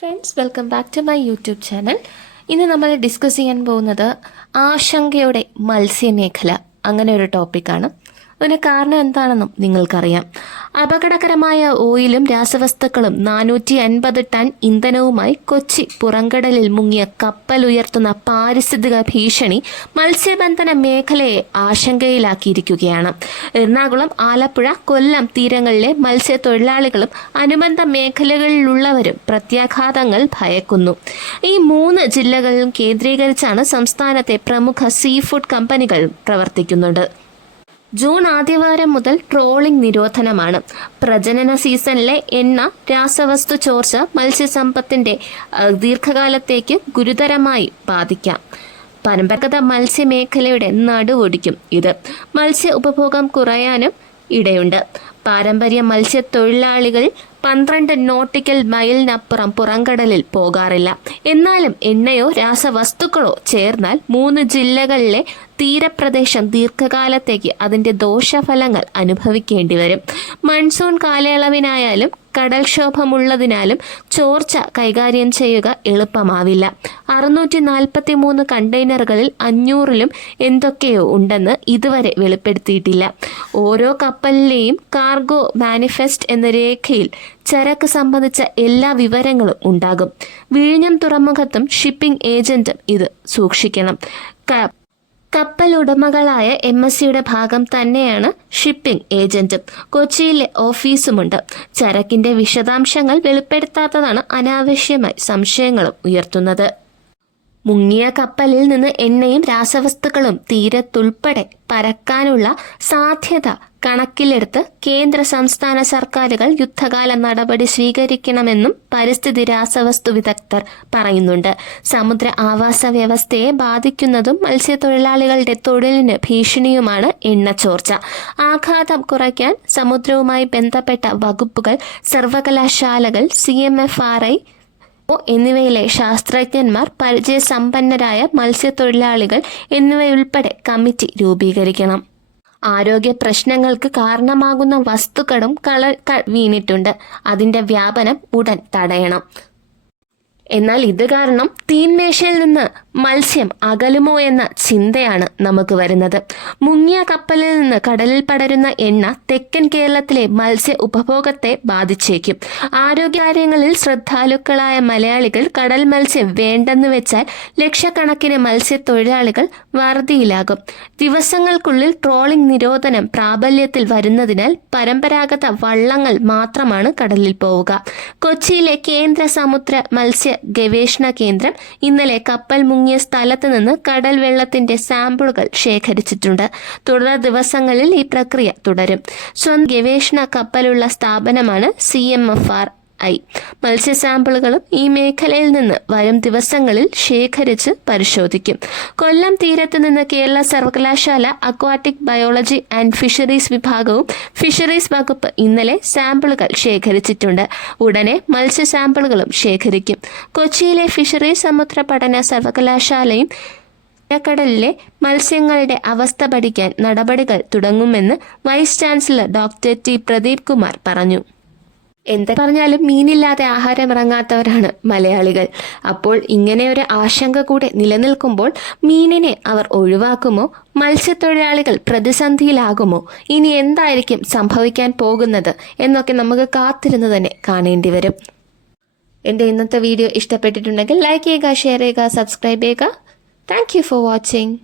Friends, welcome back to my YouTube channel. ഇന്ന് നമ്മൾ discuss ചെയ്യാൻ പോകുന്നത് ആശങ്കയുടെ മത്സ്യമേഖല അങ്ങനെ ഒരു ടോപ്പിക്കാണ്. അതിന് കാരണം എന്താണെന്നും നിങ്ങൾക്കറിയാം. അപകടകരമായ ഓയിലും രാസവസ്തുക്കളും 450 ടൺ ഇന്ധനവുമായി കൊച്ചി പുറംകടലിൽ മുങ്ങിയ കപ്പൽ ഉയർത്തുന്ന പാരിസ്ഥിതിക ഭീഷണി മത്സ്യബന്ധന മേഖലയെ ആശങ്കയിലാക്കിയിരിക്കുകയാണ്. എറണാകുളം, ആലപ്പുഴ, കൊല്ലം തീരങ്ങളിലെ മത്സ്യത്തൊഴിലാളികളും അനുബന്ധ മേഖലകളിലുള്ളവരും പ്രത്യാഘാതങ്ങൾ ഭയക്കുന്നു. ഈ 3 ജില്ലകളിലും കേന്ദ്രീകരിച്ചാണ് സംസ്ഥാനത്തെ പ്രമുഖ സീ ഫുഡ് കമ്പനികൾ പ്രവർത്തിക്കുന്നുണ്ട്. ജൂൺ ആദ്യവാരം മുതൽ ട്രോളിംഗ് നിരോധനമാണ്. പ്രജനന സീസണിലെ എണ്ണ, രാസവസ്തു ചോർച്ച മത്സ്യസമ്പത്തിന്റെ ദീർഘകാലത്തേക്ക് ഗുരുതരമായി ബാധിക്കാം. പരമ്പരാഗത മത്സ്യമേഖലയുടെ നടുവൊടിക്കും ഇത്. മത്സ്യ ഉപഭോഗം കുറയാനും ഇടയുണ്ട്. പാരമ്പര്യ മത്സ്യത്തൊഴിലാളികൾ 12 നോട്ടിക്കൽ മൈലിനപ്പുറം പുറംകടലിൽ പോകാറില്ല. എന്നാലും എണ്ണയോ രാസവസ്തുക്കളോ ചേർന്നാൽ 3 ജില്ലകളിലെ തീരപ്രദേശം ദീർഘകാലത്തേക്ക് അതിന്റെ ദോഷഫലങ്ങൾ അനുഭവിക്കേണ്ടി വരും. മൺസൂൺ കാലയളവിനായാലും കടൽക്ഷോഭമുള്ളതിനാലും ചോർച്ച കൈകാര്യം ചെയ്യുക എളുപ്പമാവില്ല. 643 കണ്ടെയ്നറുകളിൽ 500-ലും എന്തൊക്കെയോ ഉണ്ടെന്ന് ഇതുവരെ വെളിപ്പെടുത്തിയിട്ടില്ല. ഓരോ കപ്പലിലെയും കാർഗോ മാനിഫെസ്റ്റ് എന്ന രേഖയിൽ ചരക്ക് സംബന്ധിച്ച എല്ലാ വിവരങ്ങളും ഉണ്ടാകും. വിഴിഞ്ഞം തുറമുഖത്തും ഷിപ്പിംഗ് ഏജന്റും ഇത് സൂക്ഷിക്കണം. കപ്പൽ ഉടമകളായ MSCയുടെ ഭാഗം തന്നെയാണ് ഷിപ്പിംഗ് ഏജന്റും. കൊച്ചിയിലെ ഓഫീസുമുണ്ട്. ചരക്കിന്റെ വിശദാംശങ്ങൾ വെളിപ്പെടുത്താത്തതാണ് അനാവശ്യമായി സംശയങ്ങളും ഉയർത്തുന്നത്. മുങ്ങിയ കപ്പലിൽ നിന്ന് എണ്ണയും രാസവസ്തുക്കളും തീരത്തുൾപ്പെടെ പരക്കാനുള്ള സാധ്യത കണക്കിലെടുത്ത് കേന്ദ്ര സംസ്ഥാന സർക്കാരുകൾ യുദ്ധകാല നടപടി സ്വീകരിക്കണമെന്നും പരിസ്ഥിതി രാസവസ്തു വിദഗ്ധർ പറയുന്നുണ്ട്. സമുദ്ര ആവാസ വ്യവസ്ഥയെ ബാധിക്കുന്നതും മത്സ്യത്തൊഴിലാളികളുടെ തൊഴിലിന് ഭീഷണിയുമാണ് എണ്ണച്ചോർച്ച. ആഘാതം കുറയ്ക്കാൻ സമുദ്രവുമായി ബന്ധപ്പെട്ട വകുപ്പുകൾ, സർവകലാശാലകൾ, CMFRI എന്നിവയിലെ ശാസ്ത്രജ്ഞന്മാർ, പരിചയസമ്പന്നരായ മത്സ്യത്തൊഴിലാളികൾ എന്നിവയുൾപ്പെടെ കമ്മിറ്റി രൂപീകരിക്കണം. ആരോഗ്യ പ്രശ്നങ്ങൾക്ക് കാരണമാകുന്ന വസ്തുക്കളും വീണിട്ടുണ്ട്. അതിന്റെ വ്യാപനം ഉടൻ തടയണം. എന്നാൽ ഇത് കാരണം തീൻമേശയിൽ നിന്ന് മത്സ്യം അകലുമോ എന്ന ചിന്തയാണ് നമുക്ക് വരുന്നത്. മുങ്ങിയ കപ്പലിൽ നിന്ന് കടലിൽ പടരുന്ന എണ്ണ തെക്കൻ കേരളത്തിലെ മത്സ്യ ഉപഭോഗത്തെ ബാധിച്ചേക്കും. ആരോഗ്യകാര്യങ്ങളിൽ ശ്രദ്ധാലുക്കളായ മലയാളികൾ കടൽ മത്സ്യം വേണ്ടെന്ന് വെച്ചാൽ ലക്ഷക്കണക്കിന് മത്സ്യത്തൊഴിലാളികൾ വറുതിയിലാകും. ദിവസങ്ങൾക്കുള്ളിൽ ട്രോളിംഗ് നിരോധനം പ്രാബല്യത്തിൽ വരുന്നതിനാൽ പരമ്പരാഗത വള്ളങ്ങൾ മാത്രമാണ് കടലിൽ പോവുക. കൊച്ചിയിലെ കേന്ദ്ര സമുദ്ര മത്സ്യ ഗവേഷണ കേന്ദ്രം ഇന്നലെ കപ്പൽ മുങ്ങിയ സ്ഥലത്ത് നിന്ന് കടൽ വെള്ളത്തിന്റെ സാമ്പിളുകൾ ശേഖരിച്ചിട്ടുണ്ട്. തുടർ ദിവസങ്ങളിൽ ഈ പ്രക്രിയ തുടരും. സ്വന്തം ഗവേഷണ കപ്പലുള്ള സ്ഥാപനമാണ് CMFRI. മത്സ്യ സാമ്പിളുകളും ഈ മേഖലയിൽ നിന്ന് വരും ദിവസങ്ങളിൽ ശേഖരിച്ച് പരിശോധിക്കും. കൊല്ലം തീരത്ത് നിന്ന് കേരള സർവകലാശാല അക്വാട്ടിക് ബയോളജി ആൻഡ് ഫിഷറീസ് വിഭാഗവും ഫിഷറീസ് വകുപ്പ് ഇന്നലെ സാമ്പിളുകൾ ശേഖരിച്ചിട്ടുണ്ട്. ഉടനെ മത്സ്യ സാമ്പിളുകളും ശേഖരിക്കും. കൊച്ചിയിലെ ഫിഷറീസ് സമുദ്ര പഠന സർവകലാശാലയും കടലിലെ മത്സ്യങ്ങളുടെ അവസ്ഥ പഠിക്കാൻ നടപടികൾ തുടങ്ങുമെന്ന് vice chancellor doctor T. Pradeep Kumar പറഞ്ഞു. എന്ത് പറഞ്ഞാലും മീനില്ലാതെ ആഹാരം ഇറങ്ങാത്തവരാണ് മലയാളികൾ. അപ്പോൾ ഇങ്ങനെ ഒരു ആശങ്ക കൂടെ നിലനിൽക്കുമ്പോൾ മീനിനെ അവർ ഒഴിവാക്കുമോ? മത്സ്യത്തൊഴിലാളികൾ പ്രതിസന്ധിയിലാകുമോ? ഇനി എന്തായിരിക്കും സംഭവിക്കാൻ പോകുന്നത് എന്നൊക്കെ നമുക്ക് കാത്തിരുന്ന് തന്നെ കാണേണ്ടി വരും. എൻ്റെ ഇന്നത്തെ വീഡിയോ ഇഷ്ടപ്പെട്ടിട്ടുണ്ടെങ്കിൽ ലൈക്ക് ചെയ്യുക, ഷെയർ ചെയ്യുക, സബ്സ്ക്രൈബ് ചെയ്യുക. Thank you for watching.